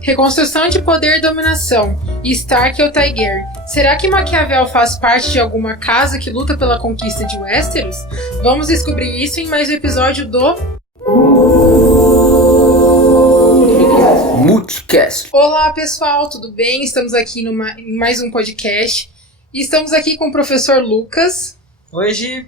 Reconstrução de poder e dominação. Stark ou Targaryen? Será que Maquiavel faz parte de alguma casa que luta pela conquista de Westeros? Vamos descobrir isso em mais um episódio do Multicast. Olá pessoal, tudo bem? Estamos aqui em mais um podcast. E estamos aqui com o professor Lucas. Oi, Gi.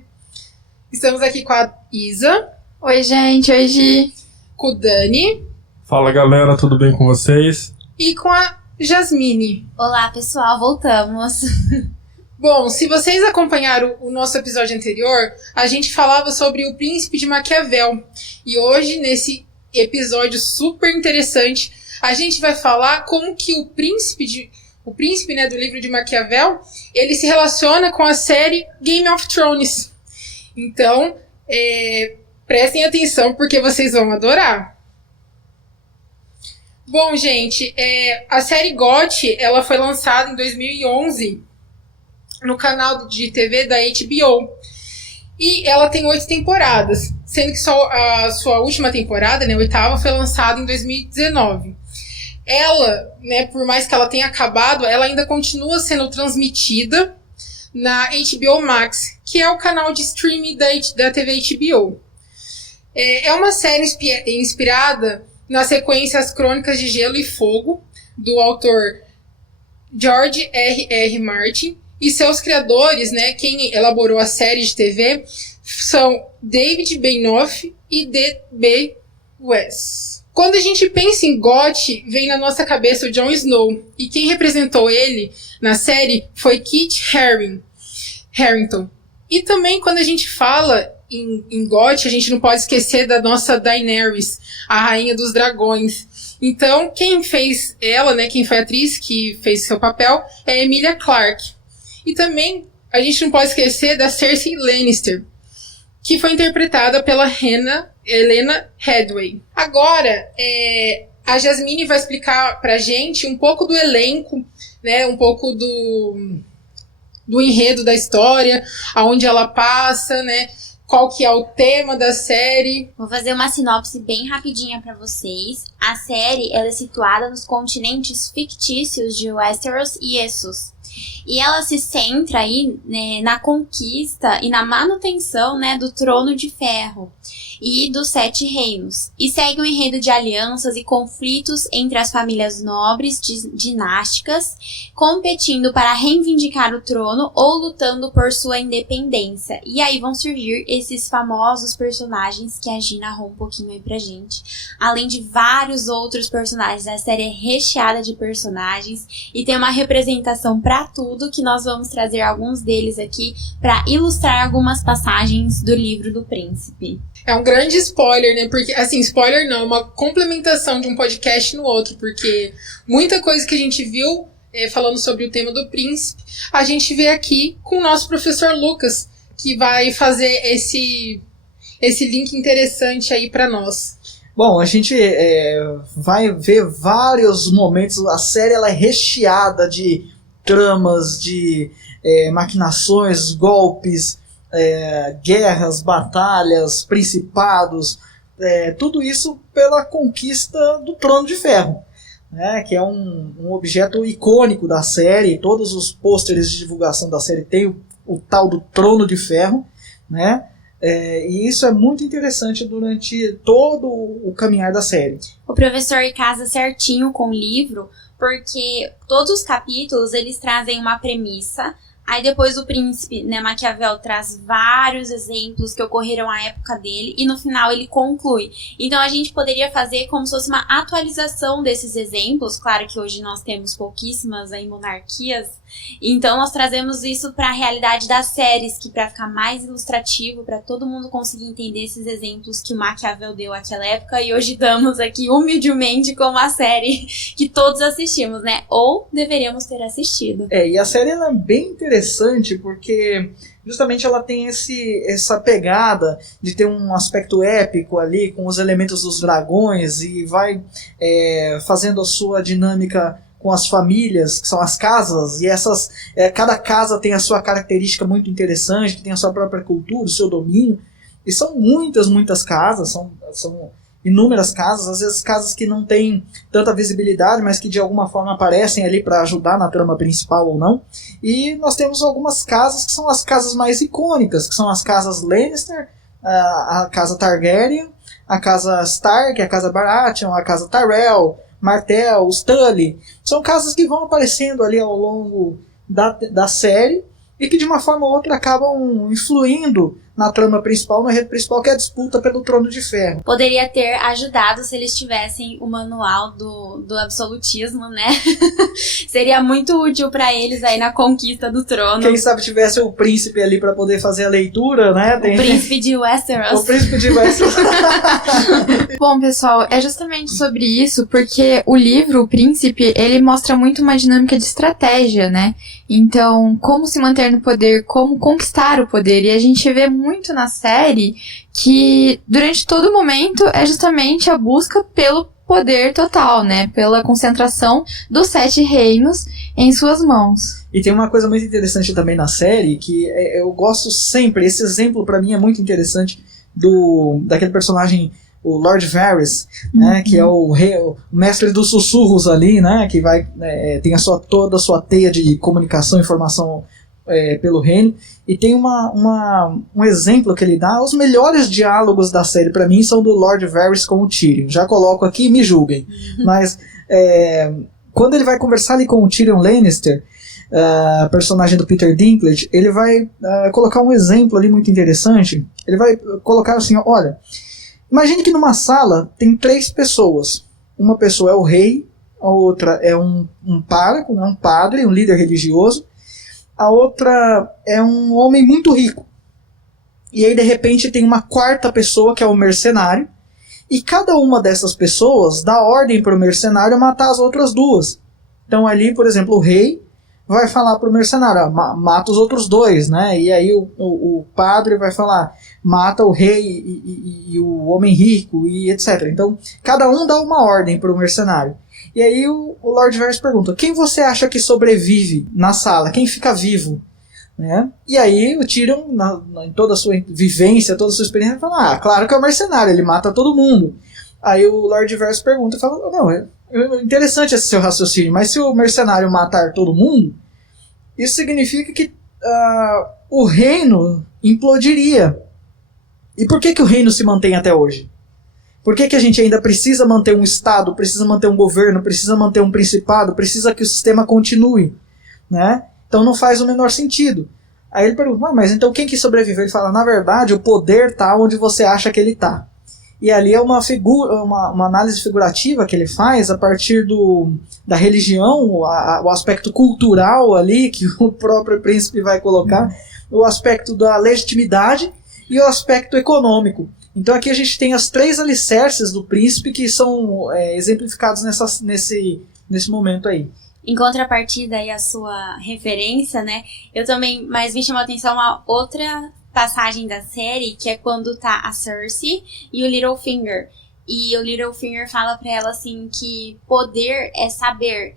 Estamos aqui com a Isa. Oi, gente. Oi, Gi. Com o Dani. Fala, galera. Tudo bem com vocês? E com a Jasmine. Olá, pessoal. Voltamos. Bom, se vocês acompanharam o nosso episódio anterior, a gente falava sobre o príncipe de Maquiavel. E hoje, nesse episódio super interessante, a gente vai falar como que o príncipe, né, do livro de Maquiavel, ele se relaciona com a série Game of Thrones. Então, prestem atenção porque vocês vão adorar. Bom, gente, a série GOT, ela foi lançada em 2011 no canal de TV da HBO. E ela tem 8 temporadas, sendo que só a sua última temporada, né, a 8ª, foi lançada em 2019. Ela, né, por mais que ela tenha acabado, ela ainda continua sendo transmitida na HBO Max, que é o canal de streaming da TV HBO. É uma série inspirada na sequência As Crônicas de Gelo e Fogo, do autor George R.R. Martin, e seus criadores, né, quem elaborou a série de TV, são David Benioff e D.B. Weiss. Quando a gente pensa em GOT, vem na nossa cabeça o Jon Snow, e quem representou ele na série foi Kit Harington. E também quando a gente fala em GOT, a gente não pode esquecer da nossa Daenerys, a rainha dos dragões. Então, quem fez ela, né, quem foi a atriz que fez seu papel, é Emilia Clarke. E também a gente não pode esquecer da Cersei Lannister, que foi interpretada pela Helena Hedway. Agora, a Jasmine vai explicar pra gente um pouco do elenco, né, um pouco do enredo da história, aonde ela passa, né, qual que é o tema da série. Vou fazer uma sinopse bem rapidinha pra vocês. A série ela é situada nos continentes fictícios de Westeros e Essos. E ela se centra aí, né, na conquista e na manutenção, né, do Trono de Ferro e dos 7 reinos. E segue um enredo de alianças e conflitos entre as famílias nobres dinásticas, competindo para reivindicar o trono ou lutando por sua independência. E aí vão surgir esses famosos personagens que a Gi narrou um pouquinho aí pra gente. Além de vários outros personagens. A série é recheada de personagens e tem uma representação pra tudo, que nós vamos trazer alguns deles aqui para ilustrar algumas passagens do livro do Príncipe. É um grande spoiler, né? Porque, assim, spoiler não, é uma complementação de um podcast no outro, porque muita coisa que a gente viu falando sobre o tema do príncipe, a gente vê aqui com o nosso professor Lucas, que vai fazer esse link interessante aí para nós. Bom, a gente vai ver vários momentos, a série ela é recheada de tramas, de maquinações, golpes, guerras, batalhas, principados, tudo isso pela conquista do Trono de Ferro, né, que é um objeto icônico da série. Todos os pôsteres de divulgação da série tem o tal do Trono de Ferro, né, e isso é muito interessante durante todo o caminhar da série. O professor casa certinho com o livro, porque todos os capítulos eles trazem uma premissa. Aí depois o príncipe, né, Maquiavel traz vários exemplos que ocorreram à época dele e no final ele conclui. Então a gente poderia fazer como se fosse uma atualização desses exemplos. Claro que hoje nós temos pouquíssimas aí monarquias, então nós trazemos isso para a realidade das séries, que para ficar mais ilustrativo, para todo mundo conseguir entender esses exemplos que o Maquiavel deu àquela época, e hoje damos aqui humildemente como a série que todos assistimos, né? Ou deveríamos ter assistido. E a série ela é bem interessante porque justamente ela tem essa pegada de ter um aspecto épico ali, com os elementos dos dragões, e vai fazendo a sua dinâmica com as famílias, que são as casas, e cada casa tem a sua característica muito interessante, que tem a sua própria cultura, o seu domínio, e são muitas casas, são inúmeras casas, às vezes casas que não têm tanta visibilidade, mas que de alguma forma aparecem ali para ajudar na trama principal ou não. E nós temos algumas casas que são as casas mais icônicas, que são as casas Lannister, a casa Targaryen, a casa Stark, a casa Baratheon, a casa Tyrell, Martell, os Tully. São casas que vão aparecendo ali ao longo da série e que de uma forma ou outra acabam influindo na trama principal, na rede principal, que é a disputa pelo Trono de Ferro. Poderia ter ajudado se eles tivessem o manual do absolutismo, né? Seria muito útil pra eles aí na conquista do trono. Quem sabe tivesse o príncipe ali pra poder fazer a leitura, né? O príncipe de Westeros. O príncipe de Westeros. Bom, pessoal, é justamente sobre isso, porque o livro, O Príncipe, ele mostra muito uma dinâmica de estratégia, né? Então, como se manter no poder, como conquistar o poder. E a gente vê muito na série que, durante todo momento, é justamente a busca pelo poder total, né? Pela concentração dos 7 reinos em suas mãos. E tem uma coisa muito interessante também na série, que eu gosto sempre, esse exemplo pra mim é muito interessante, daquele personagem, o Lord Varys, né, que é o mestre dos sussurros ali, né, que tem toda a sua teia de comunicação e informação pelo reino, e tem um exemplo que ele dá. Os melhores diálogos da série pra mim são do Lord Varys com o Tyrion. Já coloco aqui e me julguem, mas quando ele vai conversar ali com o Tyrion Lannister, personagem do Peter Dinklage, ele vai colocar um exemplo ali muito interessante. Ele vai colocar assim, olha, imagine que numa sala tem 3 pessoas. Uma pessoa é o rei, a outra é um pároco, um padre, um líder religioso, a outra é um homem muito rico. E aí de repente tem uma 4ª pessoa que é o mercenário, e cada uma dessas pessoas dá ordem para o mercenário matar as outras 2. Então ali, por exemplo, o rei vai falar para o mercenário, mata os outros 2, né? E aí o padre vai falar, mata o rei e o homem rico, e etc. Então, cada um dá uma ordem para o mercenário. E aí o Lord Varys pergunta, quem você acha que sobrevive na sala? Quem fica vivo? Né? E aí o Tyrion, em toda a sua vivência, toda a sua experiência, fala, claro que é o mercenário, ele mata todo mundo. Aí o Lord Varys pergunta, fala, não, é interessante esse seu raciocínio, mas se o mercenário matar todo mundo, isso significa que o reino implodiria. E por que o reino se mantém até hoje? Por que a gente ainda precisa manter um Estado, precisa manter um governo, precisa manter um principado, precisa que o sistema continue? Né? Então não faz o menor sentido. Aí ele pergunta, mas então quem que sobreviveu? Ele fala, na verdade, o poder está onde você acha que ele está. E ali é uma análise figurativa que ele faz a partir da religião, o aspecto cultural ali, que o próprio príncipe vai colocar, o aspecto da legitimidade e o aspecto econômico. Então aqui a gente tem as 3 alicerces do príncipe que são exemplificados nesse momento aí. Em contrapartida aí a sua referência, né, eu também, mas me chamou a atenção uma outra passagem da série, que é quando tá a Cersei e o Littlefinger. E o Littlefinger fala pra ela assim que poder é saber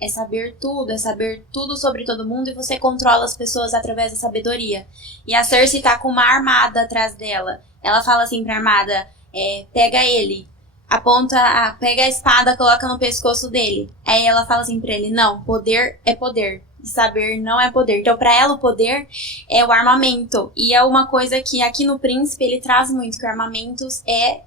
tudo sobre todo mundo, e você controla as pessoas através da sabedoria. E a Cersei tá com uma armada atrás dela. Ela fala assim pra armada, pega ele, pega a espada, coloca no pescoço dele. Aí ela fala assim pra ele, não, poder é poder, e saber não é poder. Então pra ela o poder é o armamento. E é uma coisa que aqui no Príncipe ele traz muito, que o armamento é,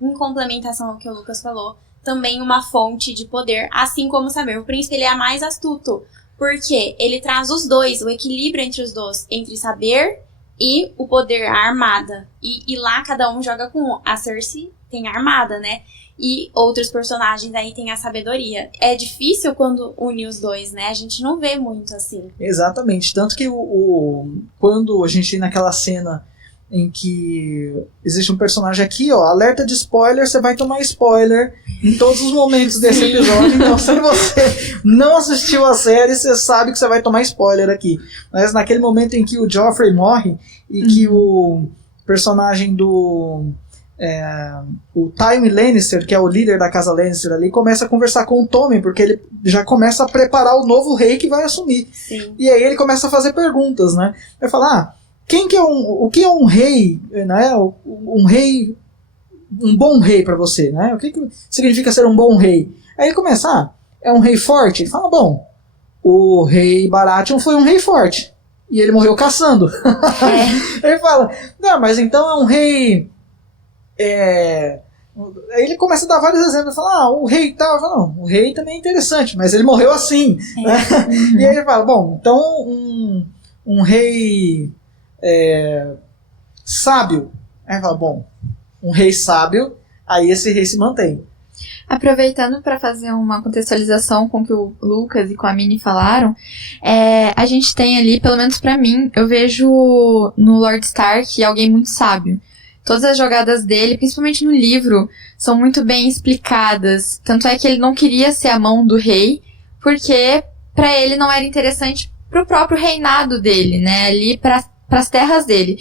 em complementação ao que o Lucas falou, também uma fonte de poder, assim como saber. O príncipe ele é mais astuto, porque ele traz os dois, o equilíbrio entre os dois, entre saber e o poder, a armada. E lá cada um joga com um. A Cersei tem a armada, né? E outros personagens aí tem a sabedoria. É difícil quando une os dois, né? A gente não vê muito assim. Exatamente. Tanto que quando a gente naquela cena em que existe um personagem aqui, ó, alerta de spoiler, você vai tomar spoiler em todos os momentos desse episódio, então se você não assistiu a série, você sabe que você vai tomar spoiler aqui. Mas naquele momento em que o Joffrey morre e que o personagem o Tywin Lannister, que é o líder da casa Lannister ali, começa a conversar com o Tommen, porque ele já começa a preparar o novo rei que vai assumir. Sim. E aí ele começa a fazer perguntas, né? Vai falar, o que é um rei, né? Um rei um bom rei para você, né? O que significa ser um bom rei? Aí ele começa, é um rei forte? Ele fala, bom, o rei Baratheon foi um rei forte. E ele morreu caçando. Ele fala, não, mas então é um rei... Aí ele começa a dar vários exemplos. Fala, o rei tal. Fala, não, o rei também é interessante, mas ele morreu assim. Né? E aí ele fala, bom, então um rei sábio. Aí ele fala, bom, um rei sábio, aí esse rei se mantém. Aproveitando para fazer uma contextualização com o que o Lucas e com a Mini falaram, a gente tem ali, pelo menos para mim, eu vejo no Lord Stark alguém muito sábio. Todas as jogadas dele, principalmente no livro, são muito bem explicadas. Tanto é que ele não queria ser a mão do rei, porque para ele não era interessante pro próprio reinado dele, né? Ali pras terras dele.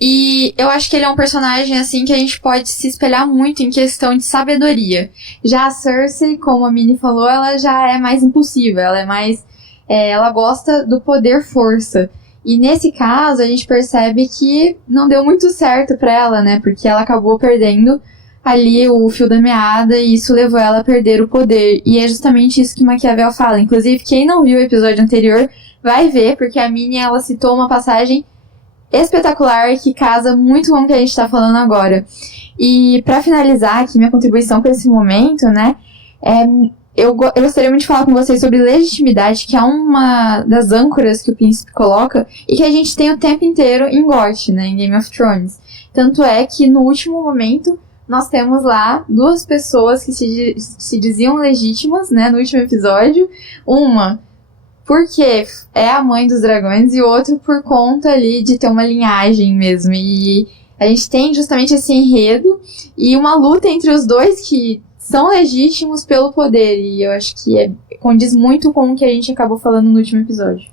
E eu acho que ele é um personagem, assim, que a gente pode se espelhar muito em questão de sabedoria. Já a Cersei, como a Mini falou, ela já é mais impulsiva, ela é mais... ela gosta do poder força. E nesse caso, a gente percebe que não deu muito certo pra ela, né? Porque ela acabou perdendo ali o fio da meada e isso levou ela a perder o poder. E é justamente isso que Maquiavel fala. Inclusive, quem não viu o episódio anterior vai ver, porque a Mini, ela citou uma passagem espetacular que casa muito com o que a gente tá falando agora. E pra finalizar aqui minha contribuição para esse momento, né? Eu gostaria muito de falar com vocês sobre legitimidade, que é uma das âncoras que o príncipe coloca e que a gente tem o tempo inteiro em GOT, né, em Game of Thrones. Tanto é que no último momento nós temos lá duas pessoas que se diziam legítimas, né, no último episódio. Uma porque é a mãe dos dragões e outro por conta ali de ter uma linhagem mesmo. E a gente tem justamente esse enredo e uma luta entre os dois que são legítimos pelo poder, e eu acho que condiz muito com o que a gente acabou falando no último episódio.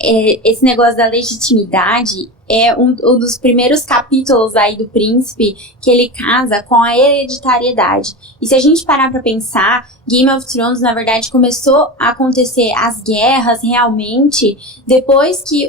Esse negócio da legitimidade é um dos primeiros capítulos aí do príncipe que ele casa com a hereditariedade. E se a gente parar pra pensar, Game of Thrones, na verdade, começou a acontecer as guerras realmente depois que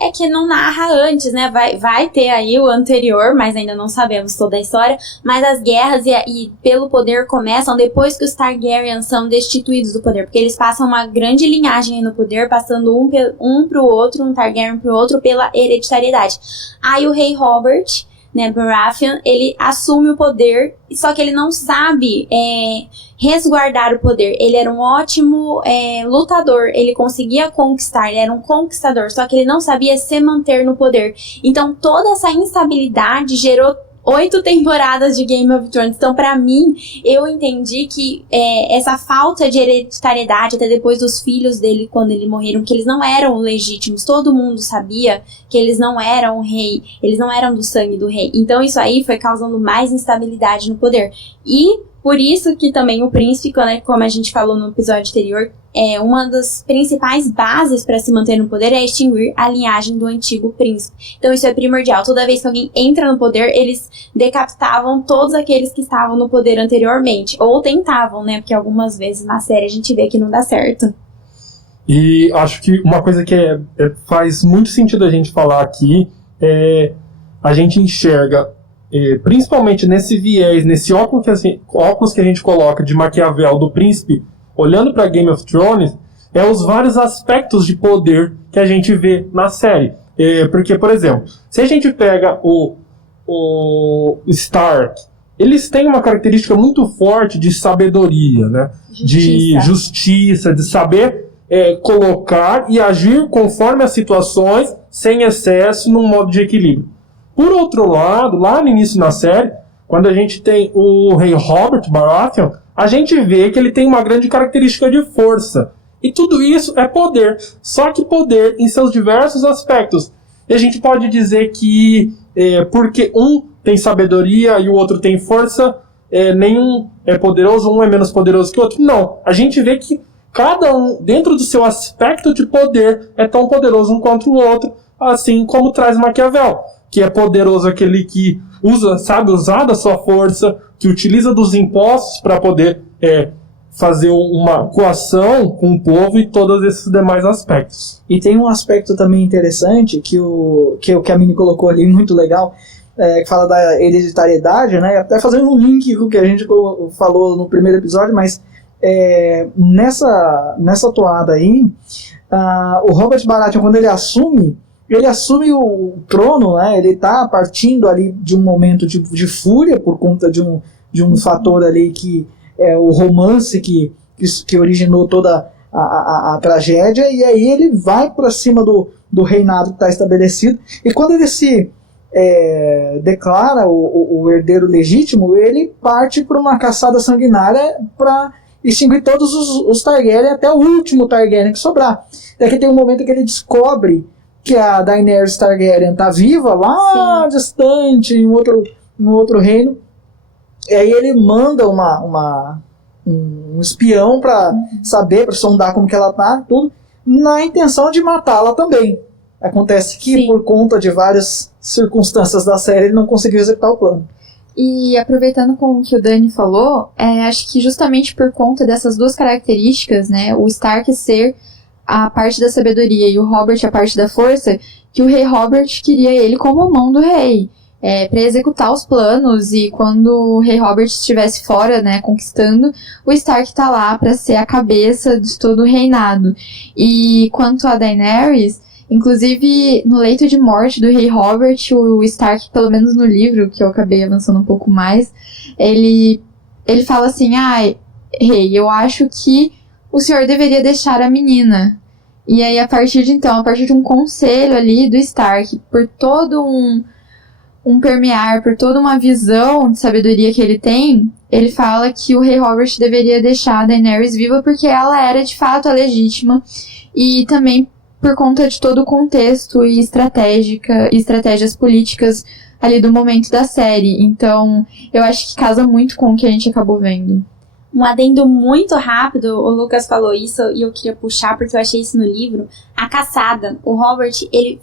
é que não narra antes, né? Vai ter aí o anterior, mas ainda não sabemos toda a história. Mas as guerras e pelo poder começam depois que os Targaryen são destituídos do poder. Porque eles passam uma grande linhagem aí no poder, passando um pro outro, um Targaryen pro outro, pela hereditariedade. Aí o rei Robert, né, Baratheon, ele assume o poder, só que ele não sabe resguardar o poder. Ele era um ótimo lutador, ele conseguia conquistar, ele era um conquistador, só que ele não sabia se manter no poder. Então toda essa instabilidade gerou 8 temporadas de Game of Thrones. Então, pra mim, eu entendi que essa falta de hereditariedade, até depois dos filhos dele, quando eles morreram, que eles não eram legítimos, todo mundo sabia que eles não eram rei, eles não eram do sangue do rei. Então, isso aí foi causando mais instabilidade no poder. E por isso que também o príncipe, como a gente falou no episódio anterior, uma das principais bases para se manter no poder é extinguir a linhagem do antigo príncipe. Então isso é primordial. Toda vez que alguém entra no poder, eles decapitavam todos aqueles que estavam no poder anteriormente. Ou tentavam, né? Porque algumas vezes na série a gente vê que não dá certo. E acho que uma coisa que faz muito sentido a gente falar aqui é a gente enxerga, principalmente nesse viés, nesse óculos que a gente coloca de Maquiavel do príncipe, olhando para Game of Thrones, os vários aspectos de poder que a gente vê na série. Porque, por exemplo, se a gente pega o Stark, eles têm uma característica muito forte de sabedoria, né? De justiça, de saber colocar e agir conforme as situações, sem excesso, num modo de equilíbrio. Por outro lado, lá no início da série, quando a gente tem o rei Robert Baratheon, a gente vê que ele tem uma grande característica de força. E tudo isso é poder. Só que poder em seus diversos aspectos. E a gente pode dizer que porque um tem sabedoria e o outro tem força, nenhum é poderoso, um é menos poderoso que o outro. Não. A gente vê que cada um, dentro do seu aspecto de poder, é tão poderoso um quanto o outro, assim como traz Maquiavel, que é poderoso aquele que sabe usar da sua força, que utiliza dos impostos para poder fazer uma coação com o povo e todos esses demais aspectos. E tem um aspecto também interessante que a Mini colocou ali, muito legal. que fala da hereditariedade, né? Até fazendo um link com o que a gente falou no primeiro episódio, mas nessa toada aí, o Robert Baratheon, quando ele assume o trono, né? Ele está partindo ali de um momento de fúria por conta de um fator ali que é o romance que originou toda a tragédia, e aí ele vai para cima do reinado que está estabelecido, e quando ele se declara o herdeiro legítimo, ele parte para uma caçada sanguinária para extinguir todos os Targaryen, até o último Targaryen que sobrar. Daqui tem um momento que ele descobre que a Daenerys Targaryen está viva lá distante, em outro reino, e aí ele manda um espião para saber, para sondar como que ela tá, tudo, na intenção de matá-la também. Acontece que, por conta de várias circunstâncias da série, ele não conseguiu executar o plano. E aproveitando com o que o Dani falou, acho que justamente por conta dessas duas características, né, o Stark ser a parte da sabedoria e o Robert a parte da força, que o rei Robert queria ele como a mão do rei, para executar os planos, e quando o rei Robert estivesse fora, né, conquistando, o Stark tá lá para ser a cabeça de todo o reinado. E quanto a Daenerys, inclusive no leito de morte do rei Robert, o Stark, pelo menos no livro, que eu acabei avançando um pouco mais, ele fala assim, rei, eu acho que o senhor deveria deixar a menina. E aí, a partir de um conselho ali do Stark, por todo um permear, por toda uma visão de sabedoria que ele tem, ele fala que o rei Robert deveria deixar a Daenerys viva porque ela era de fato a legítima, e também por conta de todo o contexto e estratégias políticas ali do momento da série. Então, eu acho que casa muito com o que a gente acabou vendo. Um adendo muito rápido, o Lucas falou isso e eu queria puxar porque eu achei isso no livro. A caçada. O Robert, ele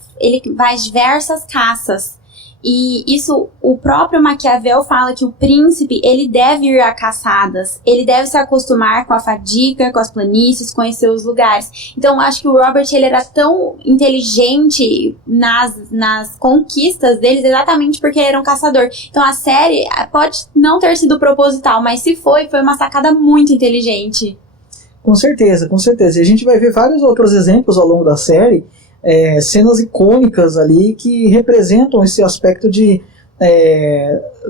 vai às diversas caças. E isso, o próprio Maquiavel fala que o príncipe, ele deve ir a caçadas. Ele deve se acostumar com a fadiga, com as planícies, conhecer os lugares. Então, acho que o Robert, ele era tão inteligente nas conquistas deles, exatamente porque ele era um caçador. Então, a série pode não ter sido proposital, mas se foi uma sacada muito inteligente. Com certeza, com certeza. E a gente vai ver vários outros exemplos ao longo da série, cenas icônicas ali que representam esse aspecto de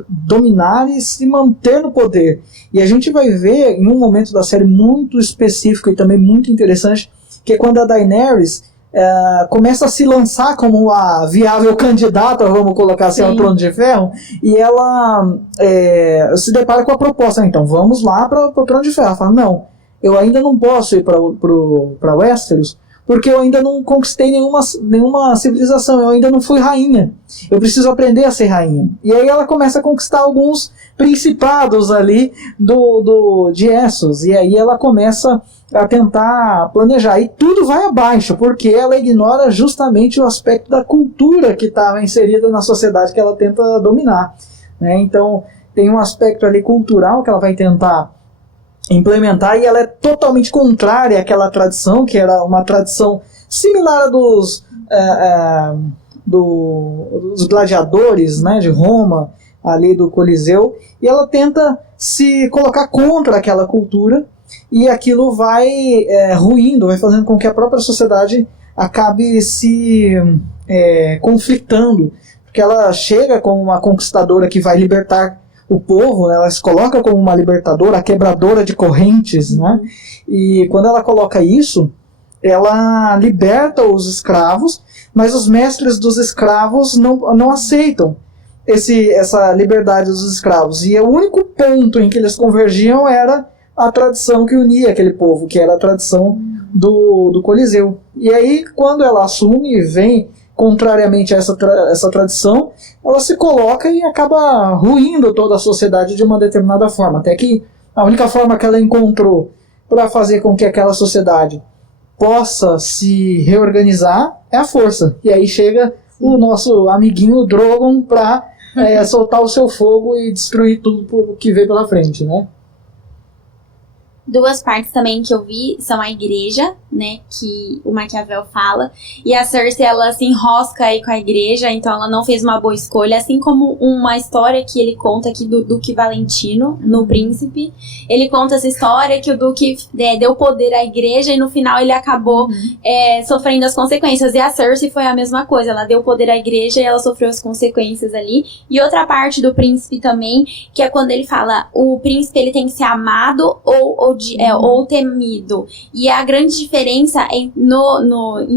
dominar e se manter no poder. E a gente vai ver em um momento da série muito específico e também muito interessante, que é quando a Daenerys começa a se lançar como a viável candidata, vamos colocar assim, ao Trono de Ferro, e ela se depara com a proposta, então vamos lá para o Trono de Ferro. Ela fala, não, eu ainda não posso ir para Westeros, porque eu ainda não conquistei nenhuma civilização, eu ainda não fui rainha. Eu preciso aprender a ser rainha. E aí ela começa a conquistar alguns principados ali de Essos. E aí ela começa a tentar planejar. E tudo vai abaixo, porque ela ignora justamente o aspecto da cultura que estava inserida na sociedade que ela tenta dominar, né? Então tem um aspecto ali cultural que ela vai tentar implementar, e ela é totalmente contrária àquela tradição, que era uma tradição similar à dos gladiadores, né, de Roma, ali do Coliseu, e ela tenta se colocar contra aquela cultura, e aquilo vai ruindo, vai fazendo com que a própria sociedade acabe se conflitando, porque ela chega como uma conquistadora que vai libertar o povo, ela se coloca como uma libertadora, a quebradora de correntes, né? E quando ela coloca isso, ela liberta os escravos, mas os mestres dos escravos não aceitam essa liberdade dos escravos. E o único ponto em que eles convergiam era a tradição que unia aquele povo, que era a tradição do Coliseu. E aí, quando ela assume e vem contrariamente a essa tradição, ela se coloca e acaba ruindo toda a sociedade de uma determinada forma. Até que a única forma que ela encontrou para fazer com que aquela sociedade possa se reorganizar é a força. E aí chega o nosso amiguinho Drogon para soltar o seu fogo e destruir tudo que vem pela frente, né? Duas partes também que eu vi são a igreja, né, que o Maquiavel fala, e a Cersei, ela se enrosca aí com a igreja, então ela não fez uma boa escolha, assim como uma história que ele conta aqui do Duque Valentino, no Príncipe. Ele conta essa história que o Duque deu poder à igreja e no final ele acabou sofrendo as consequências, e a Cersei foi a mesma coisa, ela deu poder à igreja e ela sofreu as consequências ali. E outra parte do Príncipe também, que é quando ele fala, o príncipe ele tem que ser amado ou temido. E a grande diferença em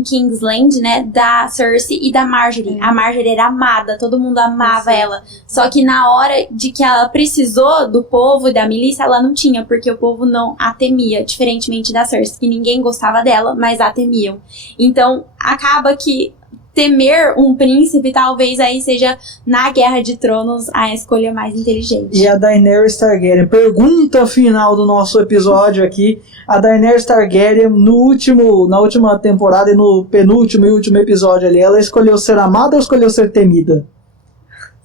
King's Land, né, da Cersei e da Marjorie. A Marjorie era amada, todo mundo amava ela. Só que na hora de que ela precisou do povo e da milícia, ela não tinha, porque o povo não a temia, diferentemente da Cersei, que ninguém gostava dela, mas a temiam. Então, acaba que temer um príncipe talvez aí seja, na Guerra de Tronos, a escolha mais inteligente. E a Daenerys Targaryen, pergunta final do nosso episódio aqui, a Daenerys Targaryen na última temporada e no penúltimo e último episódio ali, ela escolheu ser amada ou escolheu ser temida?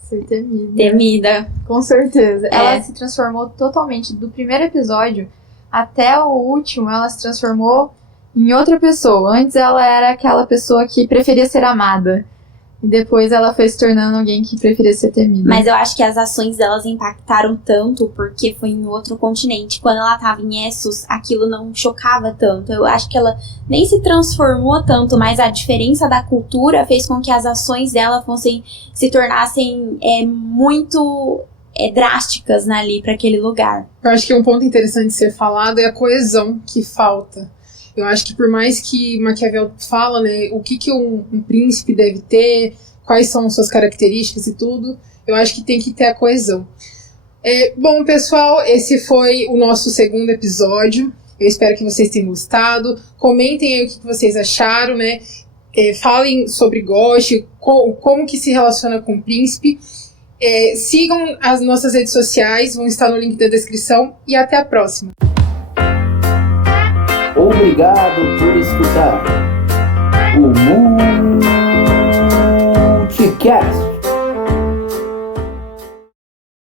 Ser temida. Temida. Com certeza. Ela se transformou totalmente, do primeiro episódio até o último, ela se transformou em outra pessoa. Antes ela era aquela pessoa que preferia ser amada. E depois ela foi se tornando alguém que preferia ser temida. Mas eu acho que as ações delas impactaram tanto porque foi em outro continente. Quando ela tava em Essos, aquilo não chocava tanto. Eu acho que ela nem se transformou tanto, mas a diferença da cultura fez com que as ações dela se tornassem muito drásticas ali para aquele lugar. Eu acho que um ponto interessante de ser falado é a coesão que falta. Eu acho que por mais que Maquiavel fala, né, o que um príncipe deve ter, quais são suas características e tudo, eu acho que tem que ter a coesão. Bom, pessoal, esse foi o nosso segundo episódio. Eu espero que vocês tenham gostado. Comentem aí o que vocês acharam, né? Falem sobre Ghost, como que se relaciona com o príncipe. Sigam as nossas redes sociais, vão estar no link da descrição. E até a próxima. Obrigado por escutar o Multicast.